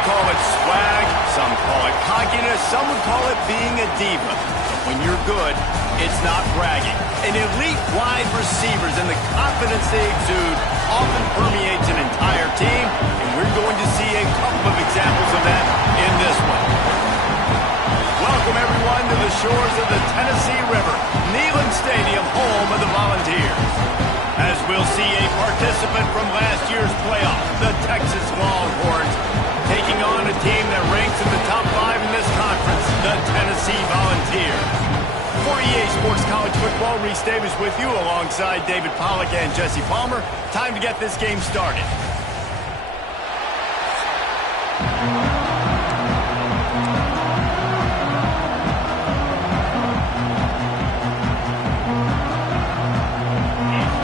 would call it swag, some call it cockiness, some would call it being a diva. But when you're good, it's not bragging. An elite wide receivers and the confidence they exude often permeates an entire team, and we're going to see a couple of examples of that in this one. Welcome, everyone, to the shores of the Tennessee River, Neyland Stadium, home of the Volunteers. As we'll see a participant from last year's playoff, the Texas Longhorns, taking on a team that ranks in the top 5 in this conference, the Tennessee Volunteers. For EA Sports College Football, Reese Davis with you alongside David Pollack and Jesse Palmer. Time to get this game started.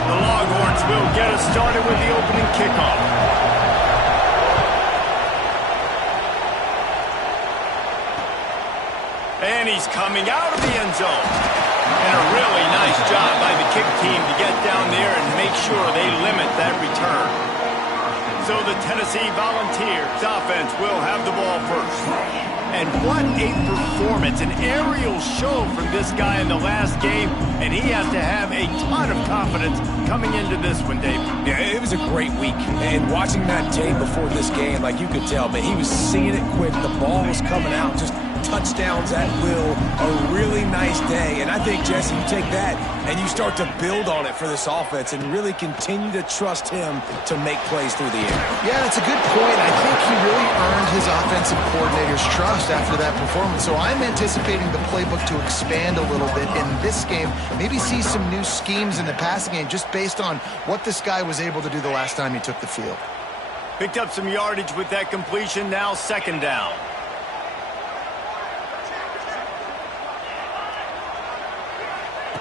The Longhorns will get us started with the opening kickoff. And he's coming out of the end zone. And a really nice job by the kick team to get down there and make sure they limit that return. So the Tennessee Volunteers offense will have the ball first. And what a performance, an aerial show from this guy in the last game. And he has to have a ton of confidence coming into this one, David. Yeah, it was a great week. And watching that tape before this game, like you could tell, man, he was seeing it quick. The ball was coming out, just touchdowns at will. A really nice day. And I think, Jesse, you take that and you start to build on it for this offense and really continue to trust him to make plays through the air. Yeah, that's a good point. I think he really earned his offensive coordinator's trust after that performance. So I'm anticipating the playbook to expand a little bit in this game. Maybe see some new schemes in the passing game just based on what this guy was able to do the last time he took the field. Picked up some yardage with that completion. Now second down.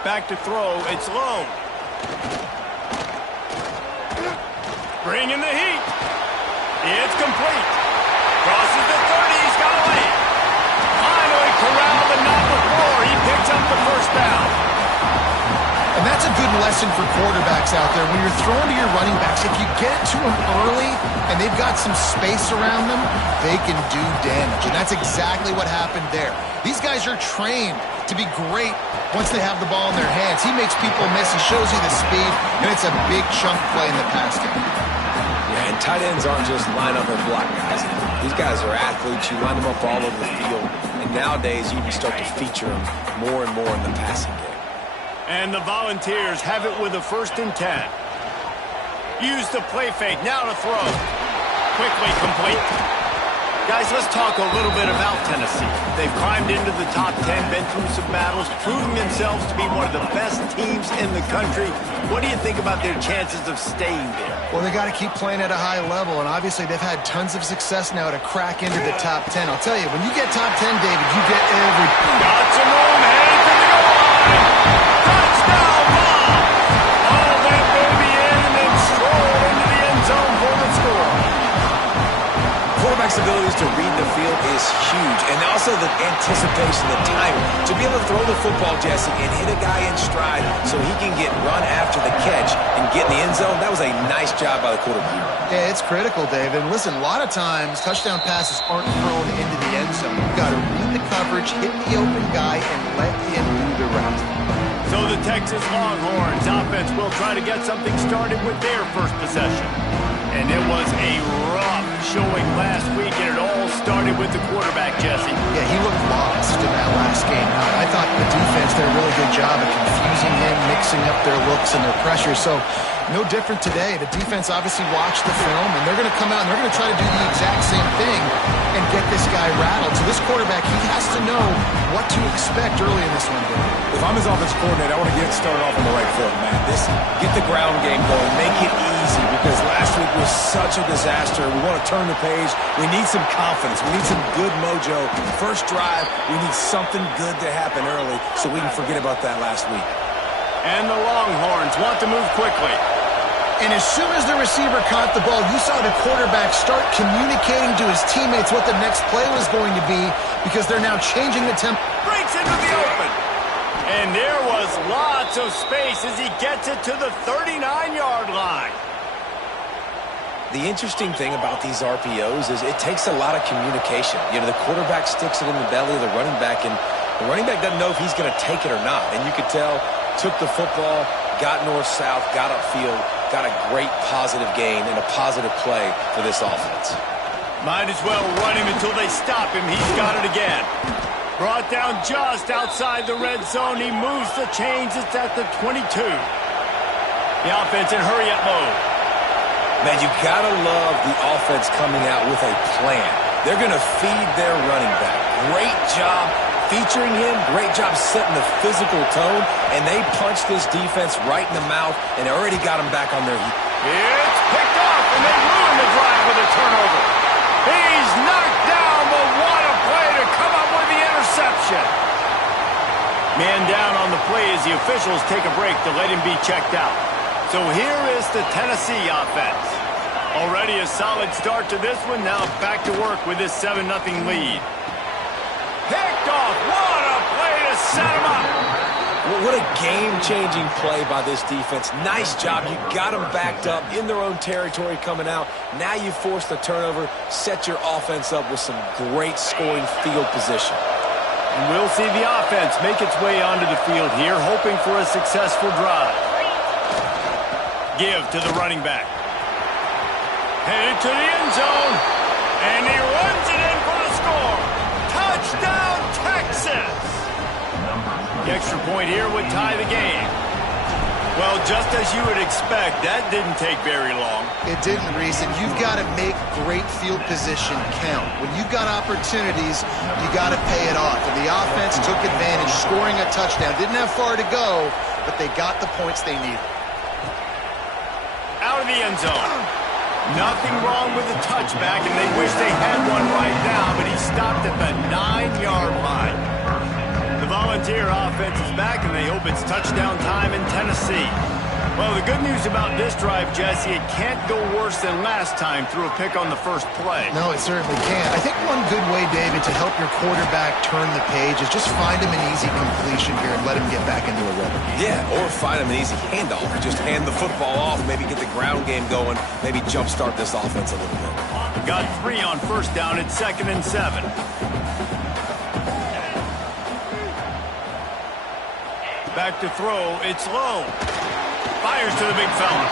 Back to throw. It's low. Bringing the heat. It's complete. Crosses the 30. He's got a lead. Finally corralled and not before. He picks up the first down. And that's a good lesson for quarterbacks out there. When you're throwing to your running backs, if you get it to them early and they've got some space around them, they can do damage. And that's exactly what happened there. These guys are trained to be great once they have the ball in their hands. He makes people miss. He shows you the speed, and it's a big chunk play in the pass game. Yeah, and tight ends aren't just line up and block guys. These guys are athletes. You line them up all over the field. And nowadays, you can start to feature them more and more in the passing game. And the Volunteers have it with a 1st and 10. Use the play fake. Now to throw. Quickly complete. Guys, let's talk a little bit about Tennessee. They've climbed into the top 10, been through some battles, proving themselves to be one of the best teams in the country. What do you think about their chances of staying there? Well, they got to keep playing at a high level, and obviously they've had tons of success now to crack into the top 10. I'll tell you, when you get top 10, David, you get every... Got some room, headed to the goal line. Touchdown, ball. All that baby in and then stroll into the end zone for the score. Quarterback's abilities to read the field is huge, and also the anticipation, the timing. To be able to throw the football, Jesse, and hit a guy in stride so he can get run after the catch and get in the end zone, that was a nice job by the quarterback. Yeah, it's critical, Dave. And listen, a lot of times touchdown passes aren't thrown into the end zone. You've got to read the coverage, hit the open guy, and let him do the rest. So the Texas Longhorns offense will try to get something started with their first possession. And it was a rough showing last week, and it all started with the quarterback, Jesse. Yeah, he looked lost in that last game. I thought the defense did a really good job of confusing him, mixing up their looks and their pressure. So no different today. The defense obviously watched the film, and they're going to come out and they're going to try to do the exact same thing and get this guy rattled. So this quarterback, he has to know what to expect early in this one, Dave. If I'm his offensive coordinator, I want to get started off on the right foot, man. Get the ground game going, make it easy, because last week was such a disaster. We want to turn the page. We need some confidence. We need some good mojo. First drive, we need something good to happen early so we can forget about that last week. And the Longhorns want to move quickly. And as soon as the receiver caught the ball, you saw the quarterback start communicating to his teammates what the next play was going to be, because they're now changing the tempo. Breaks into the open. And there was lots of space as he gets it to the 39-yard line. The interesting thing about these RPOs is it takes a lot of communication. You know, the quarterback sticks it in the belly of the running back, and the running back doesn't know if he's going to take it or not. And you could tell, took the football, got north-south, got upfield, got a great positive gain and a positive play for this offense. Might as well run him until they stop him. He's got it again. Brought down just outside the red zone. He moves the chains. It's at the 22. The offense in hurry-up mode. Man, you gotta love the offense coming out with a plan. They're gonna feed their running back. Great job featuring him. Great job setting the physical tone. And they punched this defense right in the mouth and already got him back on their heat. It's picked off, and they ruin the drive with a turnover. He's knocked down, but what a play to come up with the interception. Man down on the play as the officials take a break to let him be checked out. So here is the Tennessee offense. Already a solid start to this one. Now back to work with this 7-0 lead. Picked off. What a play to set him up. What a game-changing play by this defense. Nice job. You got them backed up in their own territory coming out. Now you force the turnover, set your offense up with some great scoring field position. And we'll see the offense make its way onto the field here, hoping for a successful drive. Give to the running back. Headed to the end zone. And he runs it in for the score. Touchdown, Texas! The extra point here would tie the game. Well, just as you would expect, that didn't take very long. It didn't, Reese, and you've got to make great field position count. When you've got opportunities, you got to pay it off. And the offense took advantage, scoring a touchdown. Didn't have far to go, but they got the points they needed. Out of the end zone. Nothing wrong with the touchback, and they wish they had one right now, but he stopped at the 9-yard line. The Volunteer offense is back, and they hope it's touchdown time in Tennessee. Well, the good news about this drive, Jesse, it can't go worse than last time through a pick on the first play. No, it certainly can't. I think one good way, David, to help your quarterback turn the page is just find him an easy completion here and let him get back into a rhythm. Yeah, or find him an easy handoff. Just hand the football off, maybe get the ground game going, maybe jumpstart this offense a little bit. Got 3 on first down. It's 2nd and 7. Back to throw. It's low. Fires to the big fella.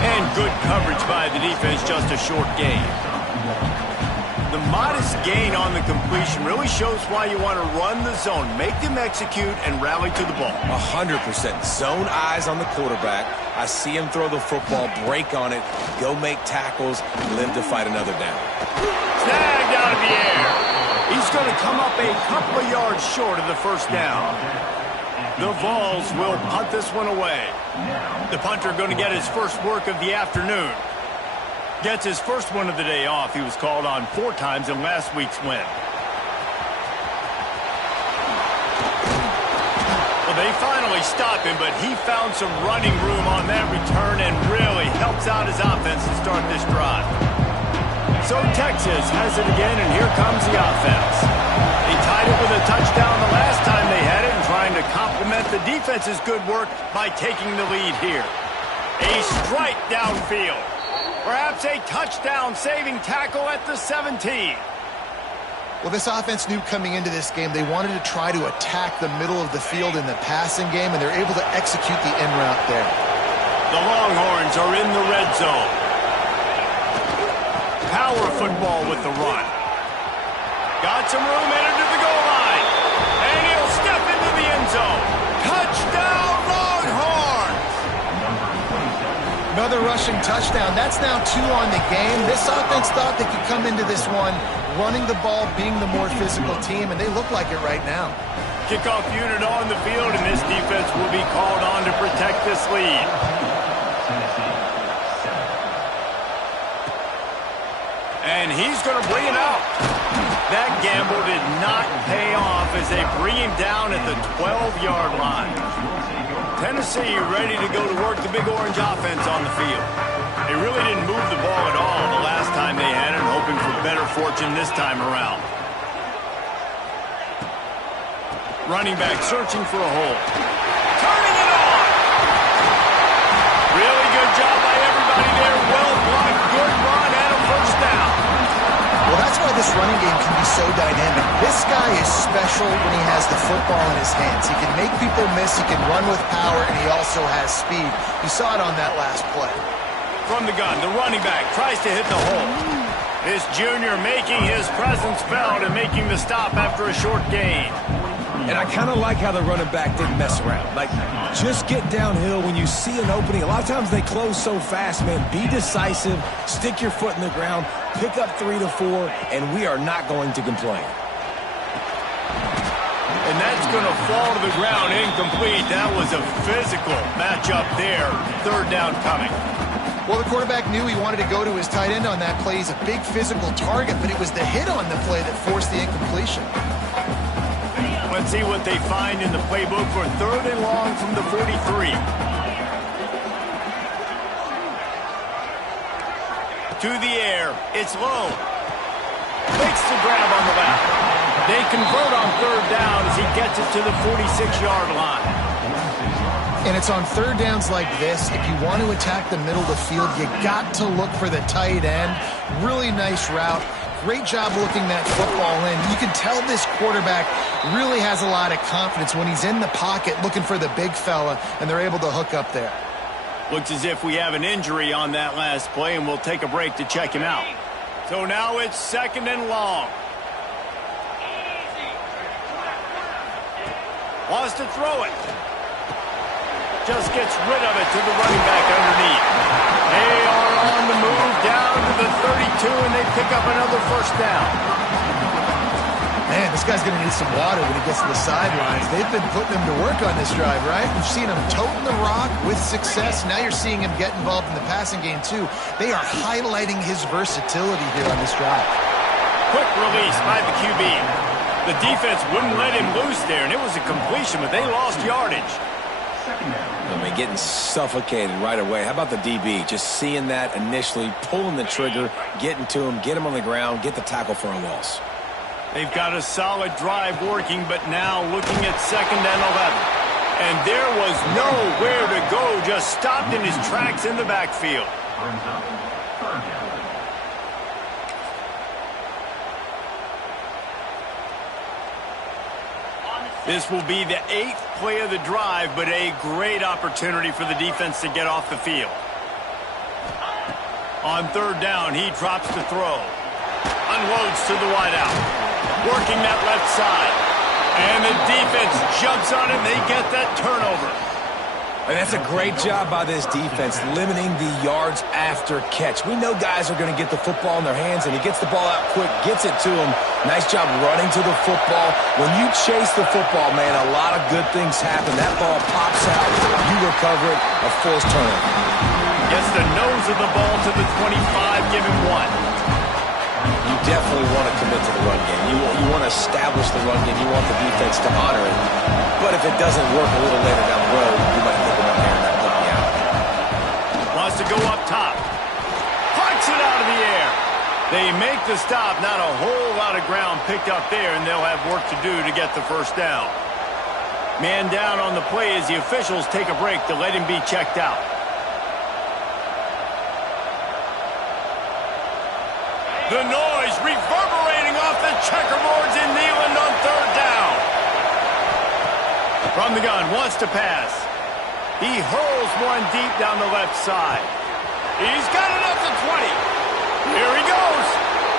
And good coverage by the defense, just a short gain. The modest gain on the completion really shows why you want to run the zone. Make them execute and rally to the ball. 100%. Zone eyes on the quarterback. I see him throw the football, break on it, go make tackles, live to fight another down. Snagged out of the air. He's going to come up a couple of yards short of the first down. The Vols will punt this one away. The punter going to get his first work of the afternoon. Gets his first one of the day off. He was called on 4 times in last week's win. Well, they finally stopped him, but he found some running room on that return and really helps out his offense to start this drive. So Texas has it again, and here comes the offense. They tied it with a touchdown the last time they had it and trying to complement the defense's good work by taking the lead here. A strike downfield. Perhaps a touchdown-saving tackle at the 17. Well, this offense knew coming into this game they wanted to try to attack the middle of the field in the passing game, and they're able to execute the en route there. The Longhorns are in the red zone. Power football with the run. Got some room headed to the goal line. And he'll step into the end zone. Touchdown, Longhorns! Another rushing touchdown. That's now 2 on the game. This offense thought they could come into this one running the ball, being the more physical team, and they look like it right now. Kickoff unit on the field, and this defense will be called on to protect this lead. And he's going to bring it out. That gamble did not pay off as they bring him down at the 12-yard line. Tennessee ready to go to work the Big Orange offense on the field. They really didn't move the ball at all the last time they had it, hoping for better fortune this time around. Running back searching for a hole. Turning it on! Really good job by everybody there. Well blocked, good run. down. Well, that's why this running game can be so dynamic. This guy is special when he has the football in his hands. He can make people miss, he can run with power, and he also has speed. You saw it on that last play. From the gun, the running back tries to hit the hole. This junior making his presence felt and making the stop after a short gain. And I kind of like how the running back didn't mess around. Like, just get downhill when you see an opening. A lot of times they close so fast, man. Be decisive, stick your foot in the ground, pick up 3 to 4, and we are not going to complain. And that's going to fall to the ground incomplete. That was a physical matchup there. Third down coming. Well, the quarterback knew he wanted to go to his tight end on that play. He's a big physical target, but it was the hit on the play that forced the incompletion. Let's see what they find in the playbook for third and long from the 43. To the air. It's low. Makes the grab on the left. They convert on third down as he gets it to the 46-yard line. And it's on third downs like this. If you want to attack the middle of the field, you got to look for the tight end. Really nice route. Great job looking that football in. You can tell this quarterback really has a lot of confidence when he's in the pocket looking for the big fella, and they're able to hook up there. Looks as if we have an injury on that last play, and we'll take a break to check him out. So now it's second and long. Wants to throw it. Just gets rid of it to the running back underneath. They are on the move down to the 32, and they pick up another first down. Man, this guy's going to need some water when he gets to the sidelines. They've been putting him to work on this drive, right? We've seen him toting the rock with success. Now you're seeing him get involved in the passing game, too. They are highlighting his versatility here on this drive. Quick release by the QB. The defense wouldn't let him loose there, and it was a completion, but they lost yardage. I mean, getting suffocated right away. How about the DB? Just seeing that initially, pulling the trigger, getting to him, get him on the ground, get the tackle for a loss. They've got a solid drive working, but now looking at second and 11. And there was nowhere to go, just stopped in his tracks in the backfield. This will be the 8th play of the drive, but a great opportunity for the defense to get off the field. On third down, he drops to throw. Unloads to the wideout. Working that left side. And the defense jumps on it, and they get that turnover. And that's a great job by this defense, limiting the yards after catch. We know guys are going to get the football in their hands, and he gets the ball out quick, gets it to him. Nice job running to the football. When you chase the football, man, a lot of good things happen. That ball pops out, you recover it, a forced turnover. Gets the nose of the ball to the 25, give him 1. You definitely want to commit to the run game. You want to establish the run game. You want the defense to honor it. But if it doesn't work a little later down the road, you might look him up there and not look me out. Wants to go up top. Punts it out of the air. They make the stop. Not a whole lot of ground picked up there, and they'll have work to do to get the first down. Man down on the play as the officials take a break to let him be checked out. The noise reverberating off the checkerboards in Neyland on third down. From the gun, wants to pass. He hurls one deep down the left side. He's got it up to 20. Here he goes.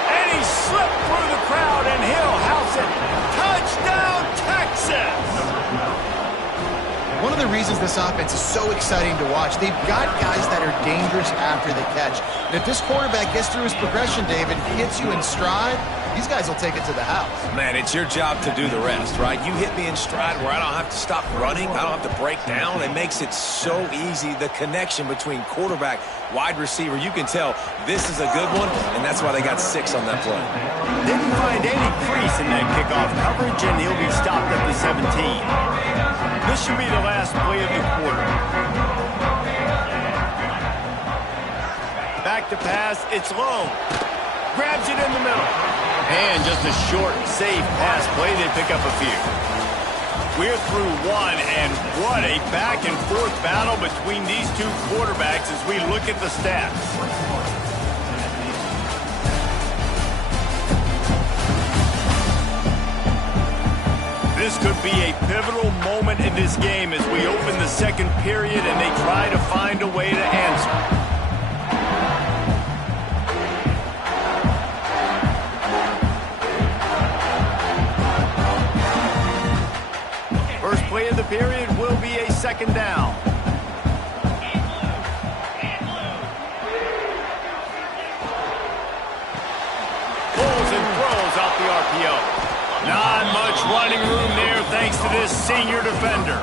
And he slipped through the crowd, and he'll house it. Touchdown, Texas! One of the reasons this offense is so exciting to watch, they've got guys that are dangerous after the catch. And if this quarterback gets through his progression, David, hits you in stride, these guys will take it to the house. Man, it's your job to do the rest, right? You hit me in stride where I don't have to stop running. I don't have to break down. It makes it so easy, the connection between quarterback, wide receiver. You can tell this is a good one, and that's why they got 6 on that play. Didn't find any crease in that kickoff coverage, and he'll be stopped at the 17. This should be the last play of the quarter. Back to pass, it's low. Grabs it in the middle. And just a short, safe pass play, they pick up a few. We're through one, and what a back-and-forth battle between these two quarterbacks as we look at the stats. could be a pivotal moment in this game as we open the second period and they try to find a way to answer. First play of the period will be a second down. Pulls and throws out the RPO. Not much running room there thanks to this senior defender.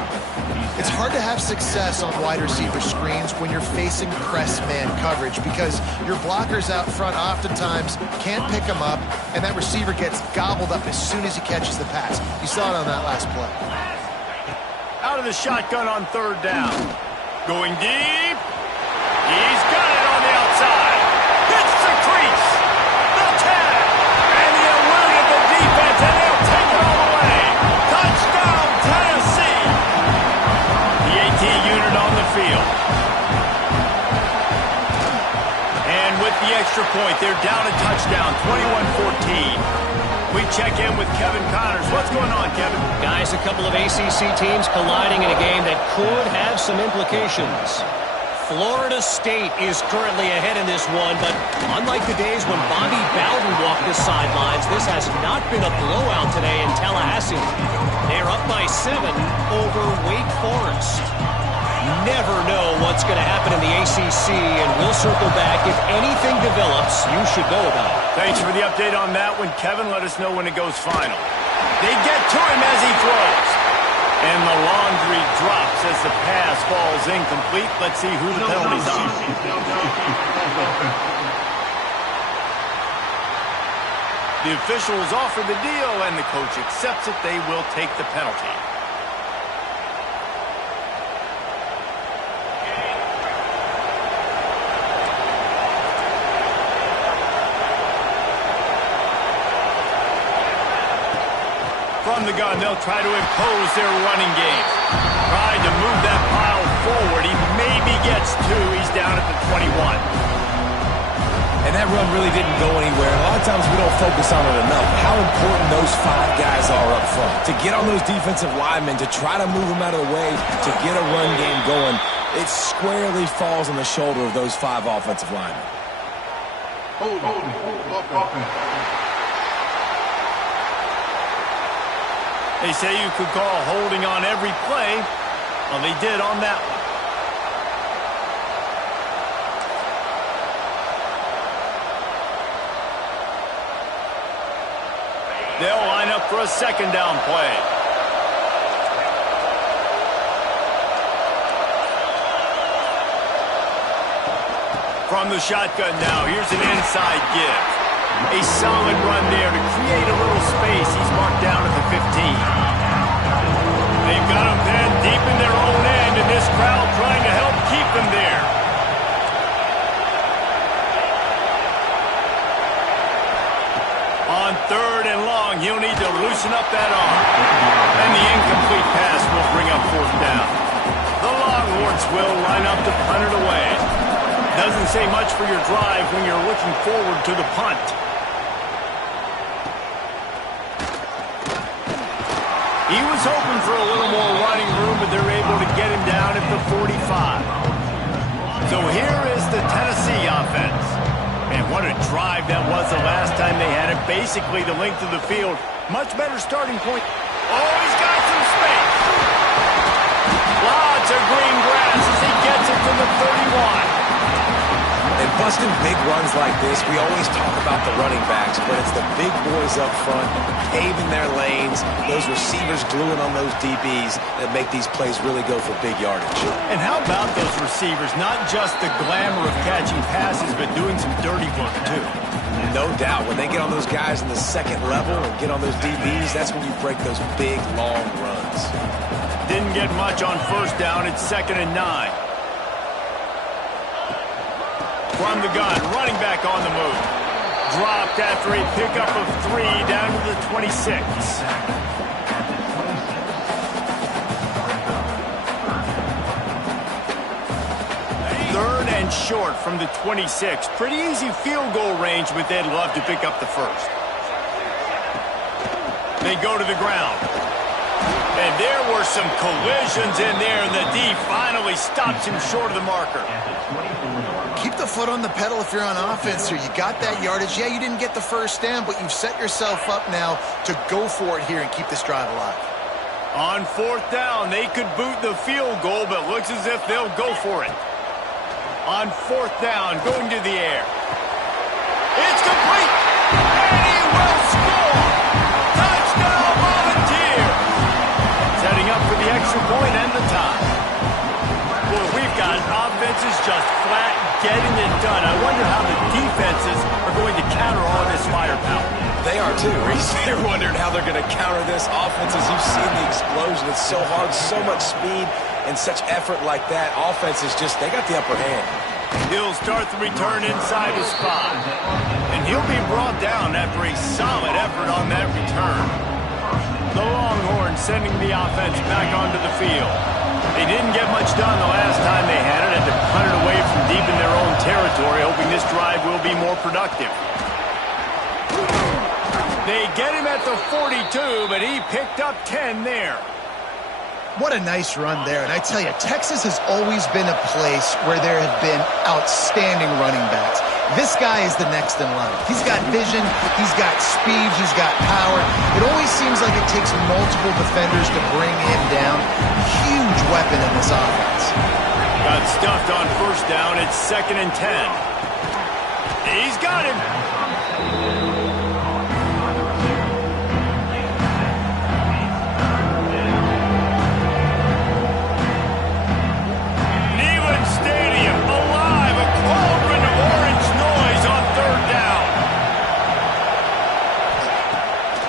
It's hard to have success on wide receiver screens when you're facing press man coverage because your blockers out front oftentimes can't pick them up, and that receiver gets gobbled up as soon as he catches the pass. You saw it on that last play. Out of the shotgun on third down. Going deep. He's got it on the outside. Hits the crease. The tag. And he eluded the defense, and they'll take it all away. Touchdown, Tennessee. The AT unit on the field. And with the extra point, they're down a touchdown, 21-14. We check in with Kevin Connors. What's going on, Kevin? Guys, a couple of ACC teams colliding in a game that could have some implications. Florida State is currently ahead in this one, but unlike the days when Bobby Bowden walked the sidelines, this has not been a blowout today in Tallahassee. They're up by 7 over Wake Forest. Never know what's going to happen in the ACC, and we'll circle back. If anything develops, you should know about it. Thanks for the update on that one, Kevin. Let us know when it goes final. They get to him as he throws. And the laundry drops as the pass falls incomplete. Let's see who the penalty's on. The officials offer the deal, and the coach accepts it. They will take the penalty. From the gun, they'll try to impose their running game. Trying to move that pile forward. He maybe gets 2. He's down at the 21. And that run really didn't go anywhere. A lot of times we don't focus on it enough. How important those 5 guys are up front. To get on those defensive linemen, to try to move them out of the way, to get a run game going, it squarely falls on the shoulder of those 5 offensive linemen. They say you could call holding on every play. Well, they did on that one. They'll line up for a second down play. From the shotgun now, here's an inside give. A solid run there to create a little space. He's marked down at the 15. They've got him then deep in their own end, and this crowd trying to help keep them there. On third and long, he'll need to loosen up that arm. And the incomplete pass will bring up fourth down. The Longhorns will line up to punt it away. Doesn't say much for your drive when you're looking forward to the punt. He was hoping for a little more running room, but they're able to get him down at the 45. So here is the Tennessee offense. Man, what a drive that was the last time they had it. Basically the length of the field. Much better starting point. Oh, he's got some space. Lots of green grass as he gets it to the 31. And busting big runs like this, we always talk about the running backs, but it's the big boys up front, paving their lanes, those receivers gluing on those DBs that make these plays really go for big yardage. And how about those receivers? Not just the glamour of catching passes, but doing some dirty work, too. No doubt. When they get on those guys in the second level and get on those DBs, that's when you break those big, long runs. Didn't get much on first down. It's 2nd and 9. From the gun, running back on the move. Dropped after a pickup of 3 down to the 26. Third and short from the 26. Pretty easy field goal range, but they'd love to pick up the first. They go to the ground. And there were some collisions in there, and the D finally stops him short of the marker. Keep the foot on the pedal if you're on offense here. You got that yardage. Yeah, you didn't get the first down, but you've set yourself up now to go for it here and keep this drive alive. On fourth down, they could boot the field goal, but looks as if they'll go for it. On fourth down, going to the air. It's complete, and he will score! Touchdown, Volunteer! Setting up for the extra point and the tie. Well, we've got offenses just flat getting it done. I wonder how the defenses are going to counter all this firepower. They are too, Reese. They're wondering how they're going to counter this offense. As you've seen the explosion, it's so hard, so much speed, and such effort like that. Offense is just, they got the upper hand. He'll start the return inside his spot. And he'll be brought down after a solid effort on that return. The Longhorns sending the offense back onto the field. They didn't get much done the last time they had it, and to punt it away from deep in their own territory, hoping this drive will be more productive. They get him at the 42, but he picked up 10 there. What a nice run there. And I tell you, Texas has always been a place where there have been outstanding running backs. This guy is the next in line. He's got vision, he's got speed, he's got power. It always seems like it takes multiple defenders to bring him down. Huge weapon in this offense. Got stuffed on first down. It's 2nd and 10. He's got him.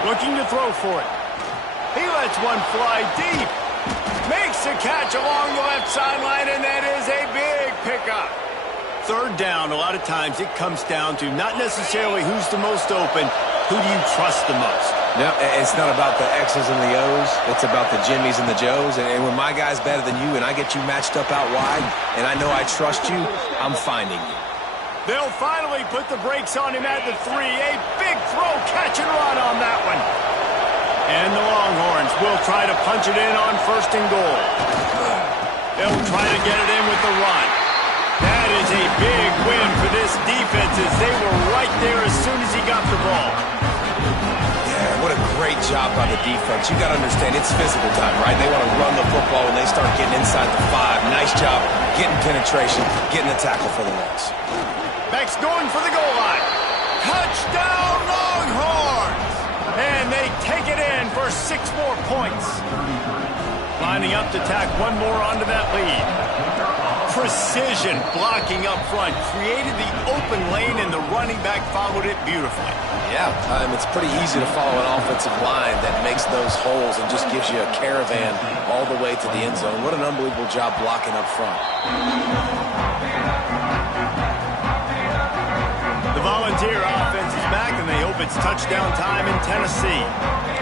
Looking to throw for it. He lets one fly deep. Makes the catch along the left sideline, and that is a big pickup. Third down, a lot of times it comes down to not necessarily who's the most open, who do you trust the most? No, it's not about the X's and the O's. It's about the Jimmies and the Joes. And when my guy's better than you and I get you matched up out wide, and I know I trust you, I'm finding you. They'll finally put the brakes on him at the 3. A big throw, catch and run on that one. And the Longhorns will try to punch it in on 1st and goal. They'll try to get it in with the run. That is a big win for this defense as they were right there as soon as he got the ball. Yeah, what a great job by the defense. You got to understand, it's physical time, right? They want to run the football when they start getting inside the 5. Nice job getting penetration, getting a tackle for the loss. Beck's going for the goal line. Touchdown, Longhorns! And they take it in for 6 more points. Lining up to tack one more onto that lead. Precision blocking up front. Created the open lane, and the running back followed it beautifully. Yeah, it's pretty easy to follow an offensive line that makes those holes and just gives you a caravan all the way to the end zone. What an unbelievable job blocking up front. The Volunteer offense is back, and they hope it's touchdown time in Tennessee.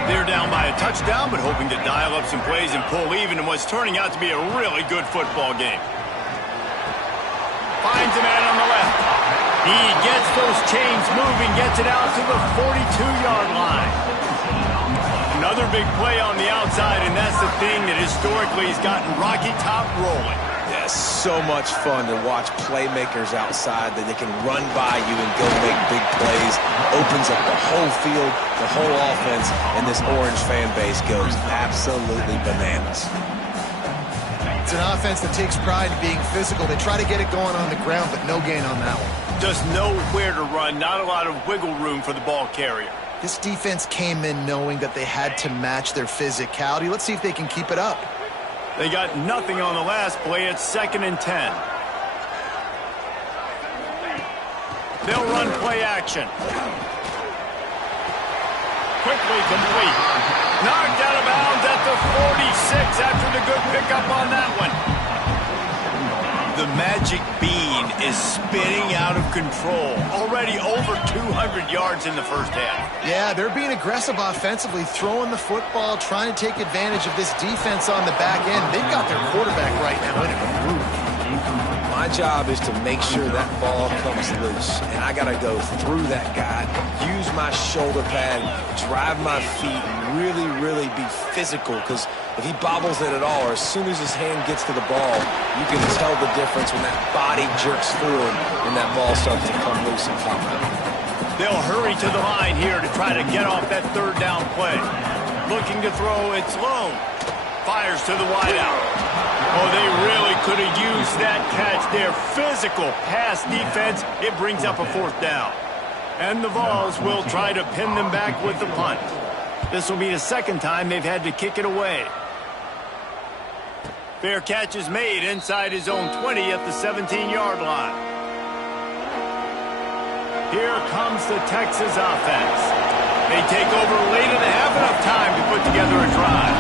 They're down by a touchdown, but hoping to dial up some plays and pull even in what's turning out to be a really good football game. Finds a man on the left. He gets those chains moving, gets it out to the 42-yard line. Another big play on the outside, and that's the thing that historically has gotten Rocky Top rolling. Yeah, so much fun to watch playmakers outside that they can run by you and go make big plays. Opens up the whole field, the whole offense, and this Orange fan base goes absolutely bananas. It's an offense that takes pride in being physical. They try to get it going on the ground, but no gain on that one. Just nowhere to run, not a lot of wiggle room for the ball carrier. This defense came in knowing that they had to match their physicality. Let's see if they can keep it up. They got nothing on the last play. It's 2nd and 10. They'll run play action. Quickly complete. Knocked out of bounds at the 46 after the good pickup on that one. The magic bean is spinning out of control. Already over 200 yards in the first half. Yeah, they're being aggressive offensively, throwing the football, trying to take advantage of this defense on the back end. They've got their quarterback right now in a groove. My job is to make sure that ball comes loose, and I got to go through that guy, use my shoulder pad, drive my feet, really, really be physical, because if he bobbles it at all, or as soon as his hand gets to the ball, you can tell the difference when that body jerks through and that ball starts to come loose and pop out. They'll hurry to the line here to try to get off that third down play. Looking to throw, it's Lone. Fires to the wideout. Oh, they really could have used that catch there. Physical pass defense. It brings up a fourth down. And the Vols will try to pin them back with the punt. This will be the second time they've had to kick it away. Fair catch is made inside his own 20 at the 17-yard line. Here comes the Texas offense. They take over late in the half, enough time to put together a drive.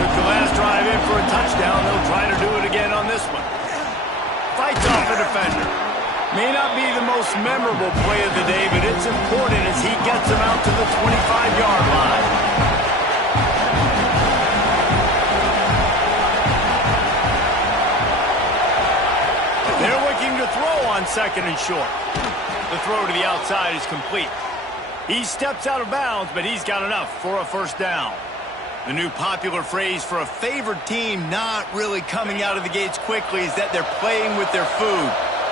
Took the last drive in for a touchdown. They'll try to do it again on this one. Fights off the defender. May not be the most memorable play of the day, but it's important as he gets him out to the 25-yard line. They're looking to throw on second and short. The throw to the outside is complete. He steps out of bounds, but he's got enough for a first down. The new popular phrase for a favored team not really coming out of the gates quickly is that they're playing with their food.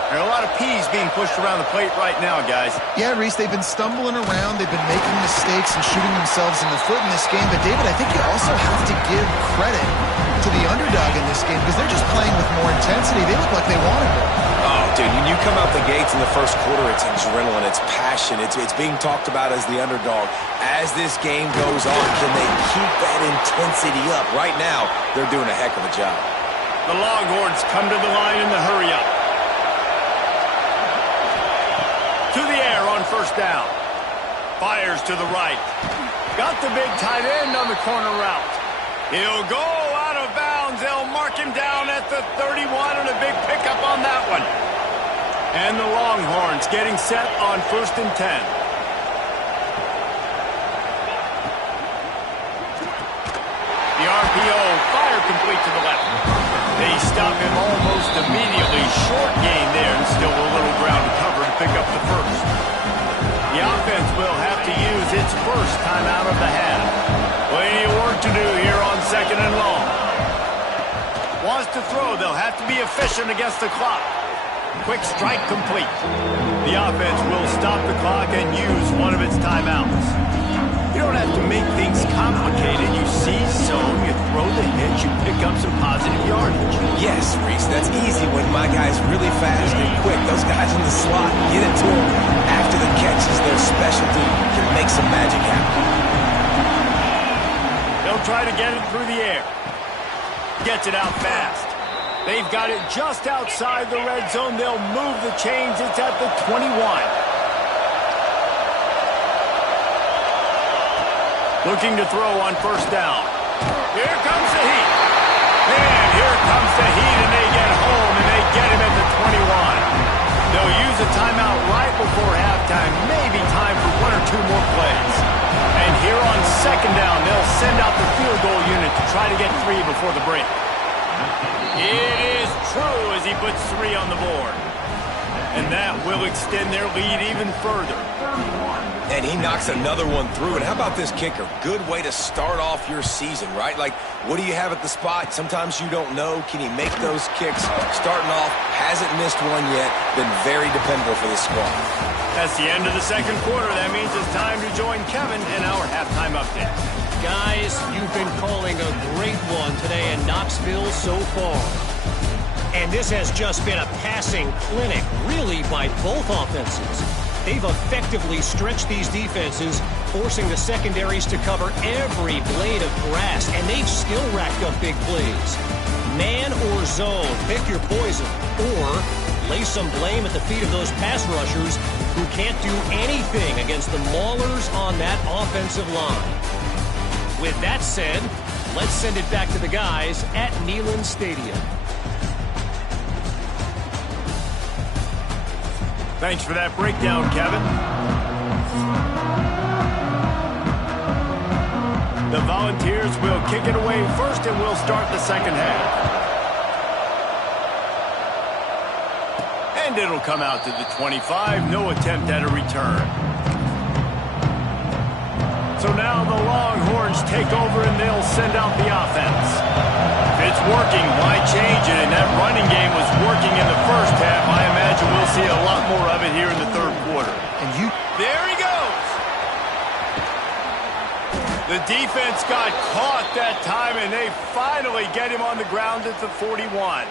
There are a lot of peas being pushed around the plate right now, guys. Yeah, Reese, they've been stumbling around. They've been making mistakes and shooting themselves in the foot in this game. But, David, I think you also have to give credit to the underdog in this game because they're just playing with more intensity. They look like they wanted more. Oh, dude, when you come out the gates in the first quarter, it's adrenaline, it's passion. It's being talked about as the underdog. As this game goes on, can they keep that intensity up? Right now, they're doing a heck of a job. The Longhorns come to the line in the hurry-up. To the air on first down. Fires to the right. Got the big tight end on the corner route. He'll go out of bounds. They'll mark him down at the 31 and a big pickup on that one. And the Longhorns getting set on 1st and 10. The RPO, fire complete to the left. They stop him almost immediately. Short gain there and still a little ground to cover to pick up the first. The offense will have to use its first timeout of the half. Plenty of work to do here on second and long. Wants to throw. They'll have to be efficient against the clock. Quick strike complete. The offense will stop the clock and use one of its timeouts. You don't have to make things complicated. You see zone, you throw the hitch, you pick up some positive yardage. Yes, Reese, that's easy when my guy's really fast and quick. Those guys in the slot, get it to them after the catch is their specialty. Can make some magic happen. They'll try to get it through the air. Gets it out fast. They've got it just outside the red zone. They'll move the chains. It's at the 21. Looking to throw on first down. Here comes the heat. And here comes the heat, and they get home, and they get him at the 21. They'll use a timeout right before halftime. Maybe time for one or two more plays. And here on second down, they'll send out the field goal unit to try to get 3 before the break. It is true as he puts 3 on the board. And that will extend their lead even further. And he knocks another one through. And how about this kicker? Good way to start off your season, right? Like, what do you have at the spot? Sometimes you don't know. Can he make those kicks? Starting off, hasn't missed one yet. Been very dependable for this squad. That's the end of the second quarter. That means it's time to join Kevin in our halftime update. Guys, you've been calling a great one today in Knoxville so far. And this has just been a passing clinic, really, by both offenses. They've effectively stretched these defenses, forcing the secondaries to cover every blade of grass, and they've still racked up big plays. Man or zone, pick your poison, or lay some blame at the feet of those pass rushers who can't do anything against the maulers on that offensive line. With that said, let's send it back to the guys at Neyland Stadium. Thanks for that breakdown, Kevin. The Volunteers will kick it away first, and we'll start the second half. And it'll come out to the 25. No attempt at a return. So now the Longhorns take over and they'll send out the offense. If it's working, why change it? And that running game was working in the first half. I imagine we'll see a lot more of it here in the third quarter. There he goes. The defense got caught that time, and they finally get him on the ground at the 41.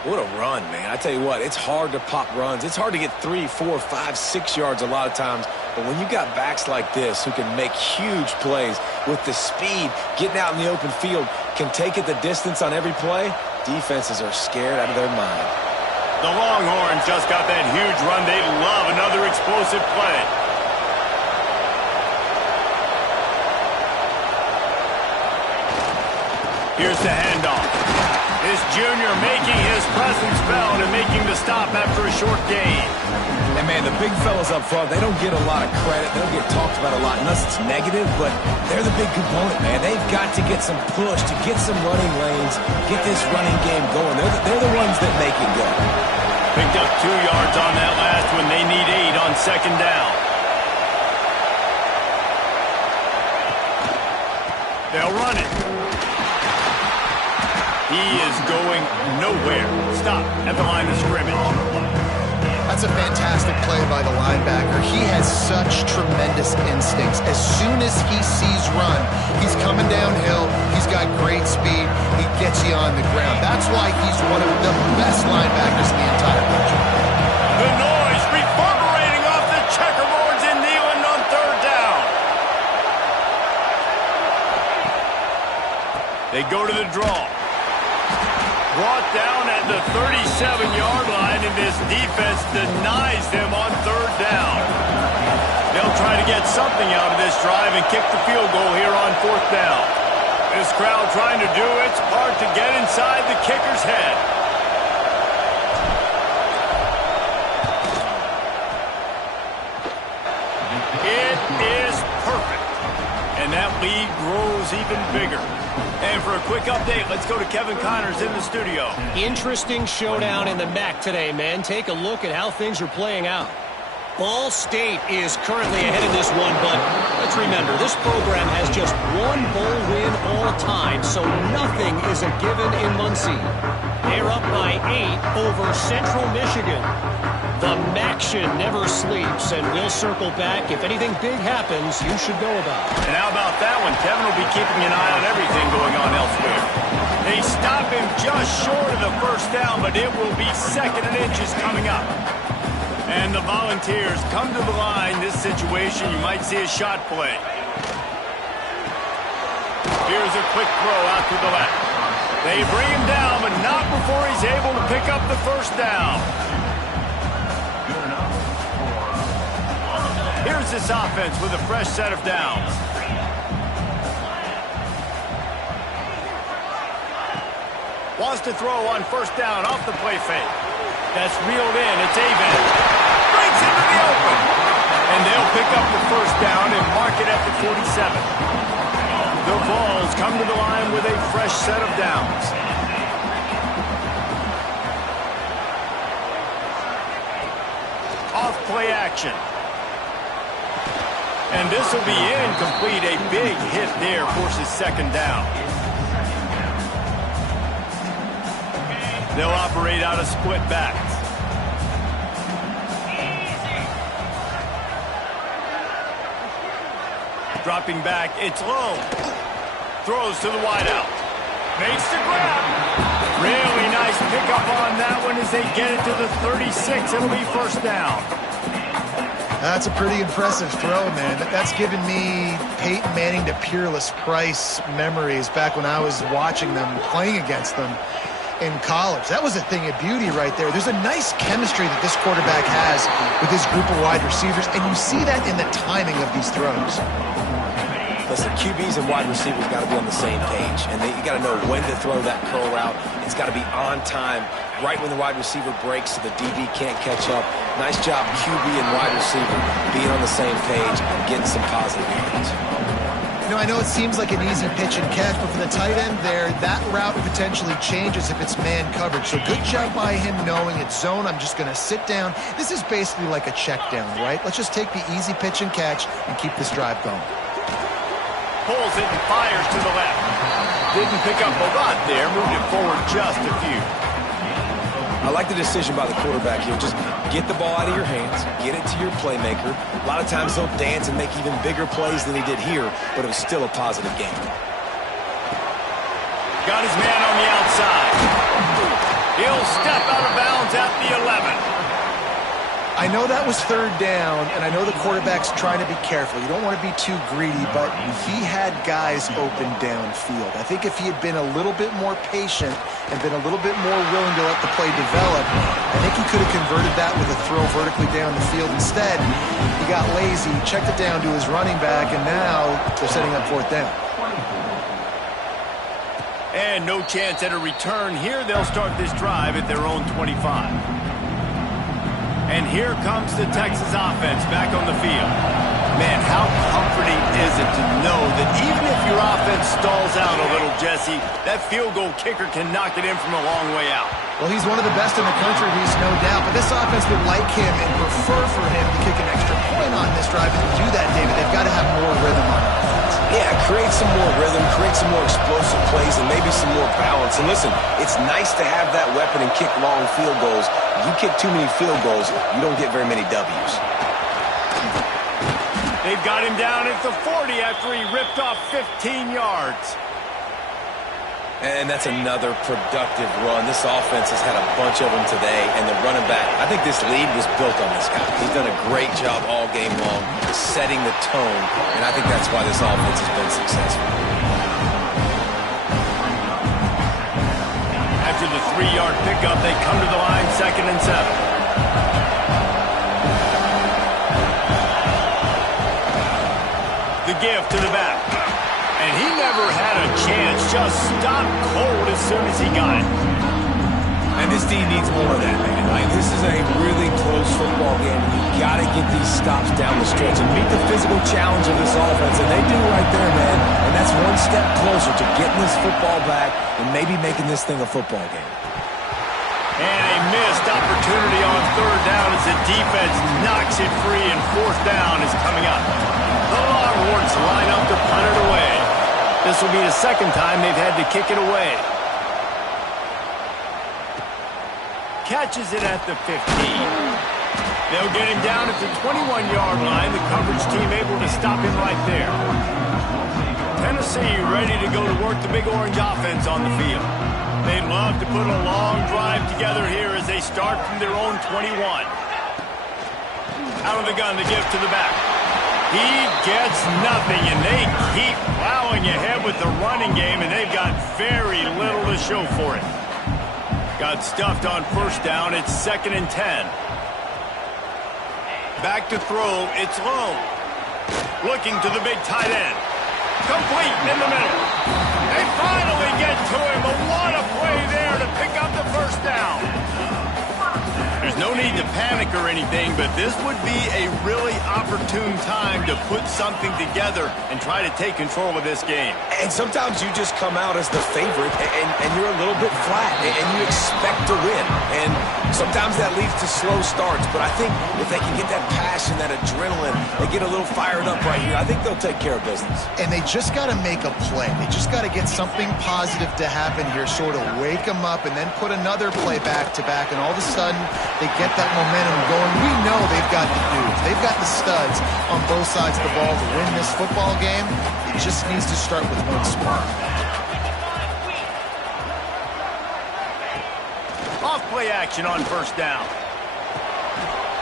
What a run, man. I tell you what, it's hard to pop runs. It's hard to get 3, 4, 5, 6 yards a lot of times. But when you got backs like this who can make huge plays with the speed, getting out in the open field, can take it the distance on every play, defenses are scared out of their mind. The Longhorns just got that huge run. They love another explosive play. Here's the handoff. This junior making his presence felt and making the stop after a short gain. And, man, the big fellas up front, they don't get a lot of credit. They don't get talked about a lot unless it's negative, but they're the big component, man. They've got to get some push, to get some running lanes, get this running game going. They're the ones that make it go. Picked up 2 yards on that last one. They need 8 on second down. They'll run it. He is going nowhere. Stop at the line of scrimmage. That's a fantastic play by the linebacker. He has such tremendous instincts. As soon as he sees run, he's coming downhill. He's got great speed. He gets you on the ground. That's why he's one of the best linebackers in the entire country. The noise reverberating off the checkerboards in Neyland on third down. They go to the draw. Brought down at the 37-yard line, and this defense denies them on third down. They'll try to get something out of this drive and kick the field goal here on fourth down. This crowd trying to do its part to get inside the kicker's head. It is perfect. And that lead grows even bigger. And for a quick update, let's go to Kevin Connors in the studio. Interesting showdown in the MAC today, man. Take a look at how things are playing out. Ball State is currently ahead of this one, but let's remember, this program has just one bowl win all time, so nothing is a given in Muncie. They're up by 8 over Central Michigan. The MACtion never sleeps, and we'll circle back. If anything big happens, you should know about it. And how about that one? Kevin will be keeping an eye on everything going on elsewhere. They stop him just short of the first down, but it will be second and inches coming up. And the Volunteers come to the line. This situation, you might see a shot play. Here's a quick throw out to the left. They bring him down, but not before he's able to pick up the first down. Here's this offense with a fresh set of downs. Wants to throw on first down off the play fake. That's reeled in. It's Avent. Breaks into the open. And they'll pick up the first down and mark it at the 47. The Vols come to the line with a fresh set of downs. Off play action. And this will be incomplete. A big hit there forces second down. They'll operate out of split backs. Dropping back, it's low. Throws to the wideout. Makes the grab. Really nice pickup on that one as they get it to the 36. It'll be first down. That's a pretty impressive throw, man. That's given me Peyton Manning to Peerless Price memories back when I was watching them, playing against them in college. That was a thing of beauty right there. There's a nice chemistry that this quarterback has with his group of wide receivers, and you see that in the timing of these throws. Listen, QBs and wide receivers got to be on the same page, and you got to know when to throw that curl route. It's got to be on time, right when the wide receiver breaks so the DB can't catch up. Nice job, QB and wide receiver, being on the same page and getting some positive yards. I know it seems like an easy pitch and catch, but for the tight end there, that route potentially changes if it's man coverage. So good job by him knowing it's zone. I'm just going to sit down. This is basically like a check down, right? Let's just take the easy pitch and catch and keep this drive going. Pulls it and fires to the left. Didn't pick up a lot there, moved it forward just a few. I like the decision by the quarterback here. Just get the ball out of your hands, get it to your playmaker. A lot of times they'll dance and make even bigger plays than he did here, but it was still a positive game. Got his man on the outside. He'll step out of bounds at the 11. I know that was third down, and I know the quarterback's trying to be careful. You don't want to be too greedy, but he had guys open downfield. I think if he had been a little bit more patient and been a little bit more willing to let the play develop, I think he could have converted that with a throw vertically down the field. Instead, he got lazy, checked it down to his running back, and now they're setting up fourth down. And no chance at a return here. They'll start this drive at their own 25. And here comes the Texas offense back on the field. Man, how comforting is it to know that even if your offense stalls out a little, Jesse, that field goal kicker can knock it in from a long way out. Well, he's one of the best in the country, Reese, no doubt. But this offense would like him and prefer for him to kick an extra point on this drive. And to do that, David, they've got to have more rhythm on offense. Yeah, create some more rhythm, create some more explosive plays, and maybe some more balance. And listen, it's nice to have that weapon and kick long field goals. You kick too many field goals, you don't get very many W's. They've got him down at the 40 after he ripped off 15 yards. And that's another productive run. This offense has had a bunch of them today, and the running back, I think this lead was built on this guy. He's done a great job all game long setting the tone, and I think that's why this offense has been successful. After the 3-yard pickup, they come to the line, 2nd and 7. The give to the back. And he never had a chance, just stopped cold as soon as he got it. And this team needs more of that, man. Like, this is a really close football game. You got to get these stops down the stretch and meet the physical challenge of this offense, and they do right there, man. And that's one step closer to getting this football back and maybe making this thing a football game. And a missed opportunity on 3rd down as the defense knocks it free, and 4th down is coming up. The Longhorns line up to punt it away. This will be the 2nd time they've had to kick it away. Catches it at the 15. They'll get him down at the 21-yard line. The coverage team able to stop him right there. Tennessee ready to go to work the Big Orange offense on the field. They'd love to put a long drive together here as they start from their own 21. Out of the gun, the give to the back. He gets nothing, and they keep plowing ahead with the running game, and they've got very little to show for it. Got stuffed on 1st down. It's 2nd and 10. Back to throw. It's low. Looking to the big tight end. Complete in the middle. They finally get to him. But what a play there to pick up the 1st down. There's no need to panic or anything, but this would be a really opportune time to put something together and try to take control of this game. And sometimes you just come out as the favorite, and you're a little bit flat, and you expect to win. And sometimes that leads to slow starts, but I think if they can get that passion, that adrenaline, they get a little fired up right here, I think they'll take care of business. And they just got to make a play. They just got to get something positive to happen here, sort of wake them up, and then put another play back-to-back, and all of a sudden they get that momentum going. We know they've got the dudes. They've got the studs on both sides of the ball to win this football game. It just needs to start with one spark. Off play action on 1st down.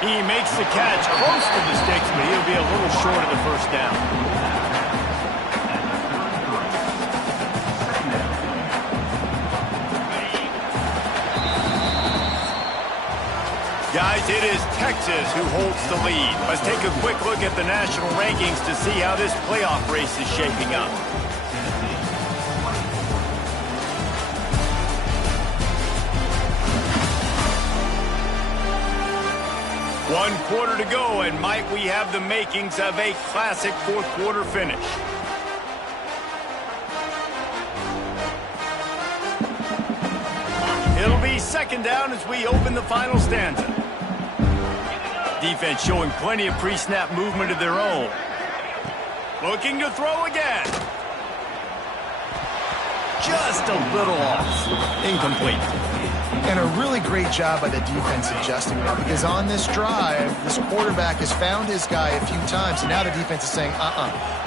He makes the catch close to the sticks, but he'll be a little short of the 1st down. Guys, it is Texas who holds the lead. Let's take a quick look at the national rankings to see how this playoff race is shaping up. One quarter to go, and might we have the makings of a classic 4th quarter finish. second down as we open the final stanza. Defense showing plenty of pre-snap movement of their own. Looking to throw again. Just a little off. Incomplete. And a really great job by the defense adjusting there, because on this drive, this quarterback has found his guy a few times, and now the defense is saying,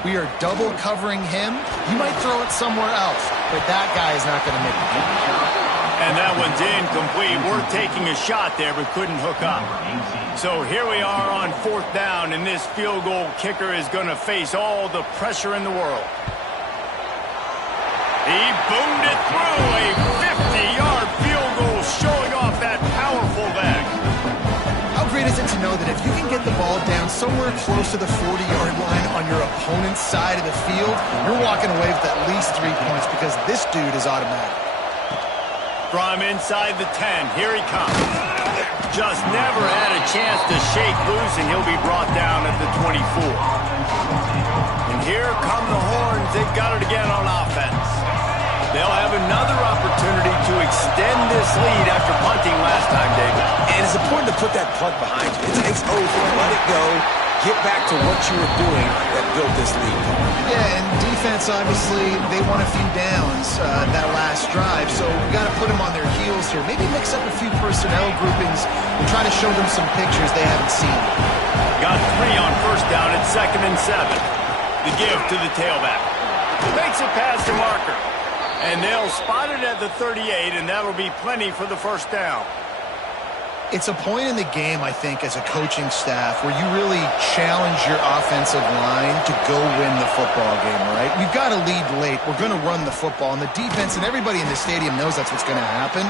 we are double covering him. You might throw it somewhere else, but that guy is not going to make it. And that one's incomplete. We're taking a shot there, but couldn't hook up. So here we are on fourth down, and this field goal kicker is going to face all the pressure in the world. He boomed it through, a 50-yard field goal showing off that powerful leg. How great is it to know that if you can get the ball down somewhere close to the 40-yard line on your opponent's side of the field, you're walking away with at least 3 points, because this dude is automatic. From inside the 10, here he comes. Just never had a chance to shake loose, and he'll be brought down at the 24. And here come the horns. They've got it again on offense. They'll have another opportunity to extend this lead after punting last time, David. And it's important to put that punt behind you. It takes over. Let it go. Get back to what you were doing that built this lead. Yeah, and defense, obviously, they won a few downs that last drive, so we got to put them on their heels here. Maybe mix up a few personnel groupings and try to show them some pictures they haven't seen. Got 3 on first down at 2nd and 7. The give to the tailback. Makes it past the marker. And they'll spot it at the 38, and that'll be plenty for the first down. It's a point in the game, I think, as a coaching staff where you really challenge your offensive line to go win the football game, right? We've got to lead late. We're going to run the football, and the defense and everybody in the stadium knows that's what's going to happen.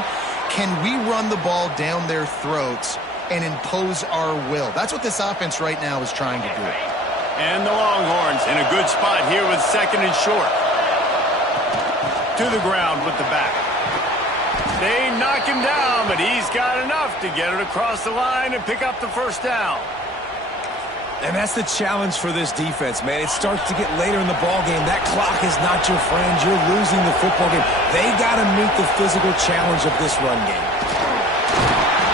Can we run the ball down their throats and impose our will? That's what this offense right now is trying to do. And the Longhorns in a good spot here with 2nd and short. To the ground with the back. They knock him down, but he's got enough to get it across the line and pick up the first down. And that's the challenge for this defense, man. It starts to get later in the ball game. That clock is not your friend. You're losing the football game. They got to meet the physical challenge of this run game.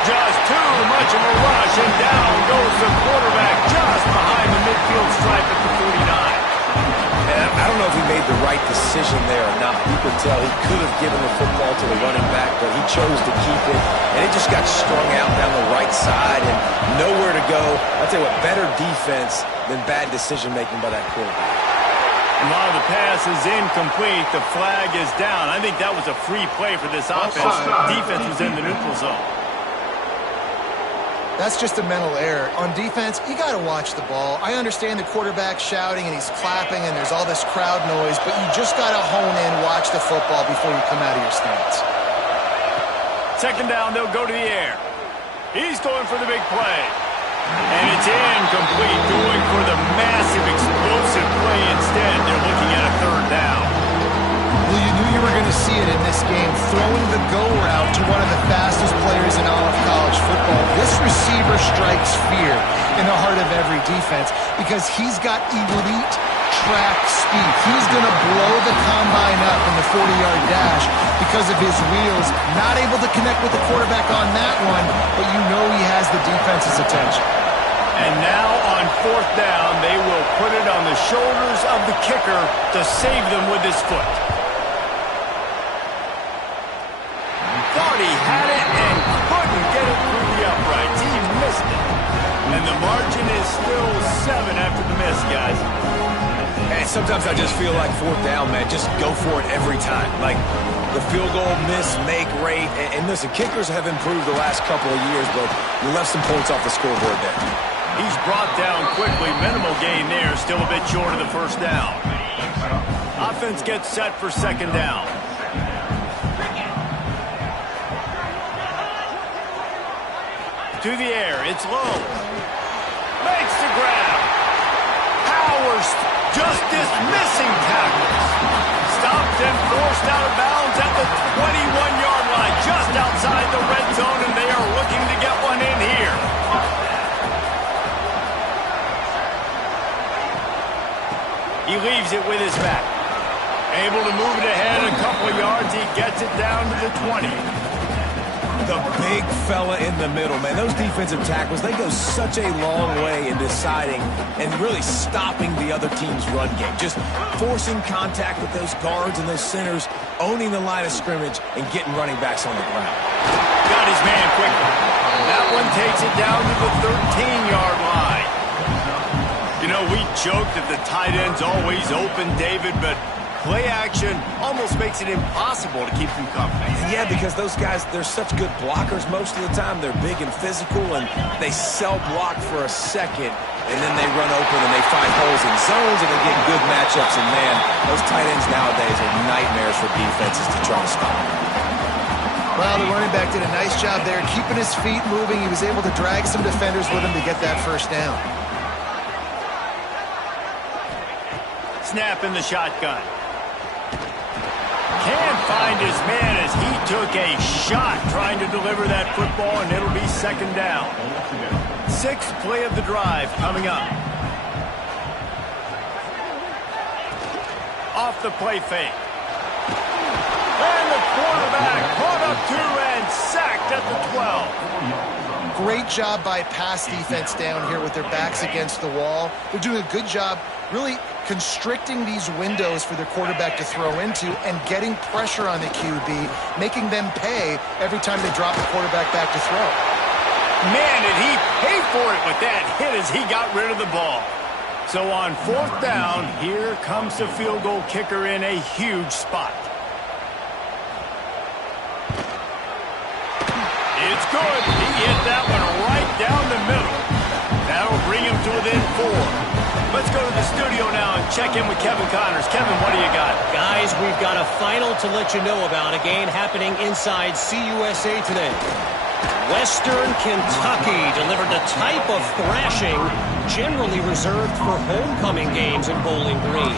Just too much of a rush, and down goes the quarterback just behind the midfield stripe at the 49. I don't know if he made the right decision there or not. You could tell he could have given the football to the running back, but he chose to keep it, and it just got strung out down the right side and nowhere to go. I'll tell you what, better defense than bad decision-making by that quarterback. And while the pass is incomplete, the flag is down. I think that was a free play for this offense. Defense was in the neutral zone. That's just a mental error. On defense, you got to watch the ball. I understand the quarterback shouting and he's clapping and there's all this crowd noise, but you just got to hone in, watch the football before you come out of your stance. 2nd down, they'll go to the air. He's going for the big play. And it's incomplete, going for the massive, explosive play instead. They're looking at a 3rd down. Well, you knew you were going to see it in this game, throwing the go route to one of the fastest players in all of college football. This receiver strikes fear in the heart of every defense because he's got elite track speed. He's going to blow the combine up in the 40-yard dash because of his wheels. Not able to connect with the quarterback on that one, but you know he has the defense's attention. And now on 4th down, they will put it on the shoulders of the kicker to save them with his foot. Thought he had it and couldn't get it through the uprights. He missed it. And the margin is still 7 after the miss, guys. And sometimes I just feel like 4th down, man, just go for it every time. Like the field goal miss, make rate. And listen, kickers have improved the last couple of years, but you left some points off the scoreboard there. He's brought down quickly. Minimal gain there. Still a bit short of the first down. Offense gets set for 2nd down. To the air, it's low. Makes the grab. Powers just dismissing tackles. Stopped and forced out of bounds at the 21-yard line, just outside the red zone, and they are looking to get one in here. He leaves it with his back. Able to move it ahead a couple of yards. He gets it down to the 20. The big fella in the middle, man. Those defensive tackles, they go such a long way in deciding and really stopping the other team's run game. Just forcing contact with those guards and those centers, owning the line of scrimmage, and getting running backs on the ground. Got his man quickly. That one takes it down to the 13-yard line. You know, we joked that the tight end's always open, David, but play action almost makes it impossible to keep them company. Yeah, because those guys, they're such good blockers most of the time. They're big and physical, and they cell block for a second, and then they run open and they find holes in zones, and they get good matchups. And, man, those tight ends nowadays are nightmares for defenses to try to stop them. Well, the running back did a nice job there, keeping his feet moving. He was able to drag some defenders with him to get that first down. Snap in the shotgun. Can't find his man as he took a shot trying to deliver that football, and it'll be second down. Sixth play of the drive coming up. Off the play fake. And the quarterback caught up to and sacked at the 12. Great job by pass defense down here with their backs against the wall. They're doing a good job really constricting these windows for their quarterback to throw into and getting pressure on the QB, making them pay every time they drop the quarterback back to throw. Man, did he pay for it with that hit as he got rid of the ball. So on fourth down, here comes the field goal kicker in a huge spot. It's good. He hit that one right down the middle. That'll bring him to within 4. Let's go to the studio now and check in with Kevin Connors. Kevin, what do you got? Guys, we've got a final to let you know about, a game happening inside CUSA today. Western Kentucky delivered the type of thrashing generally reserved for homecoming games in Bowling Green.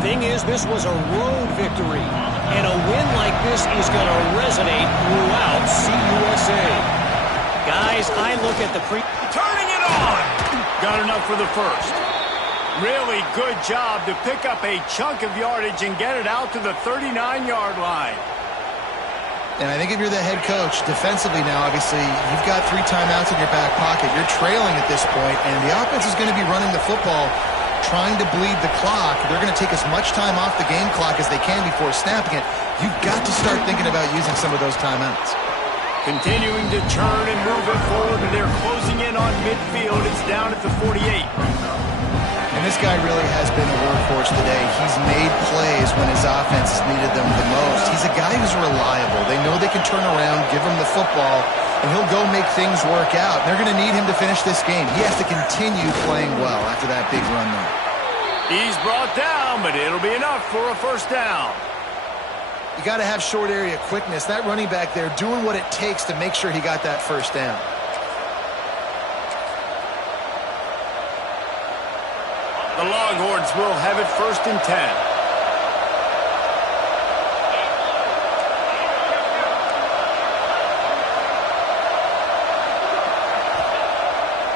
Thing is, this was a road victory, and a win like this is going to resonate throughout CUSA. Guys, I look at the Turning it on! Got enough for the first. Really good job to pick up a chunk of yardage and get it out to the 39-yard line. And I think if you're the head coach, defensively now, obviously, you've got 3 timeouts in your back pocket. You're trailing at this point, and the offense is going to be running the football, trying to bleed the clock. They're going to take as much time off the game clock as they can before snapping it. You've got to start thinking about using some of those timeouts. Continuing to turn and move it forward, and they're closing in on midfield. It's down at the 48. And this guy really has been a workhorse today. He's made plays when his offense has needed them the most. He's a guy who's reliable. They know they can turn around, give him the football, and he'll go make things work out. They're going to need him to finish this game. He has to continue playing well after that big run there. He's brought down, but it'll be enough for a first down. You got to have short area quickness. That running back there doing what it takes to make sure he got that first down. The Longhorns will have it first and 10.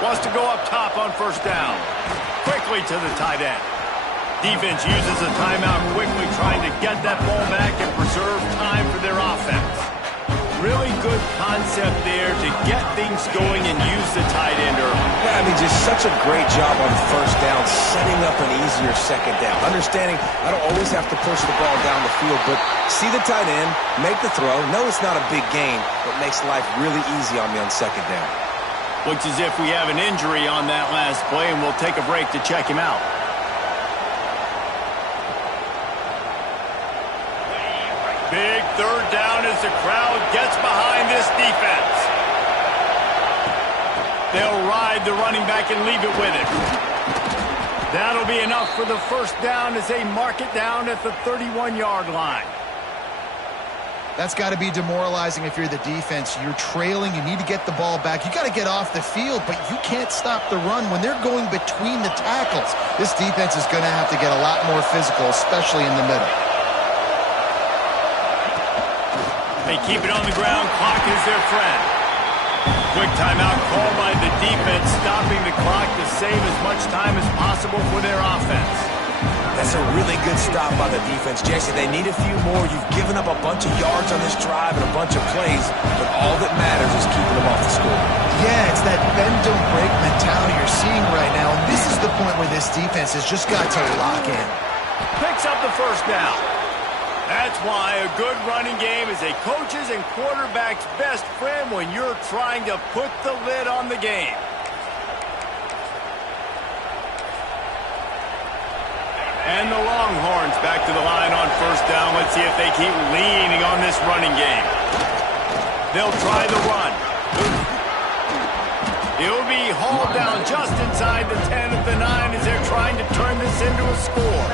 Wants to go up top on first down. Quickly to the tight end. Defense uses a timeout quickly, trying to get that ball back and preserve time for their offense. Really good concept there to get things going and use the tight end early. Yeah, I mean, just such a great job on first down, setting up an easier second down. Understanding I don't always have to push the ball down the field, but see the tight end, make the throw. No, it's not a big gain, but makes life really easy on me on second down. Looks as if we have an injury on that last play, and we'll take a break to check him out. Big third down as the crowd gets behind this defense. They'll ride the running back and leave it with it. That'll be enough for the first down as they mark it down at the 31-yard line. That's got to be demoralizing if you're the defense. You're trailing. You need to get the ball back. You got to get off the field, but you can't stop the run when they're going between the tackles. This defense is going to have to get a lot more physical, especially in the middle. They keep it on the ground. Clock is their friend. Quick timeout called by the defense, stopping the clock to save as much time as possible for their offense. That's a really good stop by the defense. Jesse, they need a few more. You've given up a bunch of yards on this drive and a bunch of plays, but all that matters is keeping them off the score. Yeah, it's that bend, don't break mentality you're seeing right now, and this is the point where this defense has just got to lock in. Picks up the first down. That's why a good running game is a coach's and quarterback's best friend when you're trying to put the lid on the game. And the Longhorns back to the line on first down. Let's see if they keep leaning on this running game. They'll try the run. He'll be hauled down just inside the 10 at the 9 as they're trying to turn this into a score.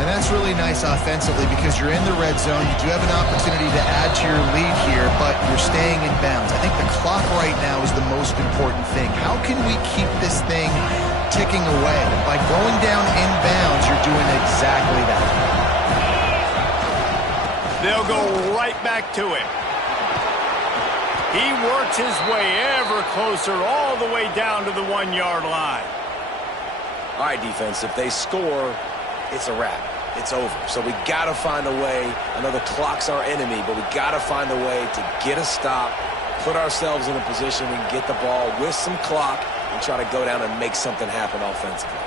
And that's really nice offensively because you're in the red zone. You do have an opportunity to add to your lead here, but you're staying in bounds. I think the clock right now is the most important thing. How can we keep this thing ticking away? By going down in bounds, you're doing exactly that. They'll go right back to him. He works his way ever closer all the way down to the 1-yard line. All right, defense, if they score, it's a wrap. It's over. So we got to find a way. I know the clock's our enemy, but we got to find a way to get a stop, put ourselves in a position and get the ball with some clock and try to go down and make something happen offensively.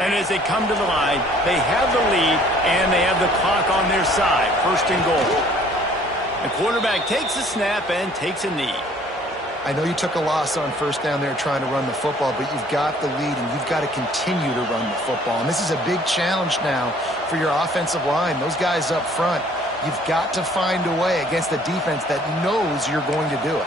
And as they come to the line, they have the lead and they have the clock on their side. First and goal. The quarterback takes a snap and takes a knee. I know you took a loss on first down there trying to run the football, but you've got the lead and you've got to continue to run the football. And this is a big challenge now for your offensive line. Those guys up front, you've got to find a way against a defense that knows you're going to do it.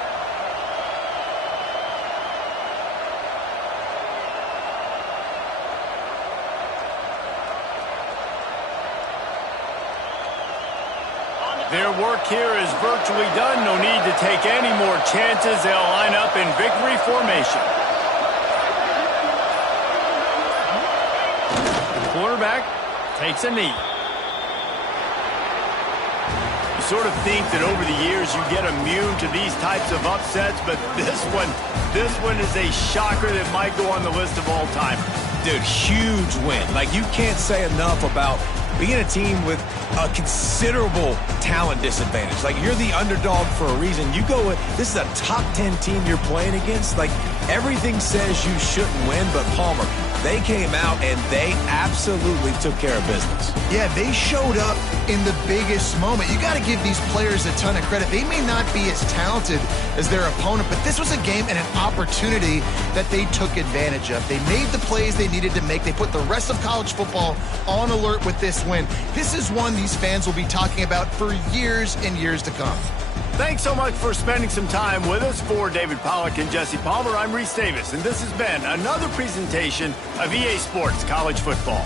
Their work here is virtually done. No need to take any more chances. They'll line up in victory formation. The quarterback takes a knee. You sort of think that over the years you get immune to these types of upsets, but this one is a shocker that might go on the list of all time. Dude, huge win. Like, you can't say enough about being a team with a considerable talent disadvantage. Like, you're the underdog for a reason. You go with, this is a top 10 team you're playing against. Like, everything says you shouldn't win, but Palmer, they came out and they absolutely took care of business. Yeah, they showed up in the biggest moment. You got to give these players a ton of credit. They may not be as talented as their opponent, but this was a game and an opportunity that they took advantage of. They made the plays they needed to make. They put the rest of college football on alert with this win. This is one these fans will be talking about for years and years to come. Thanks so much for spending some time with us. For David Pollack and Jesse Palmer, I'm Reese Davis, and this has been another presentation of EA Sports College Football.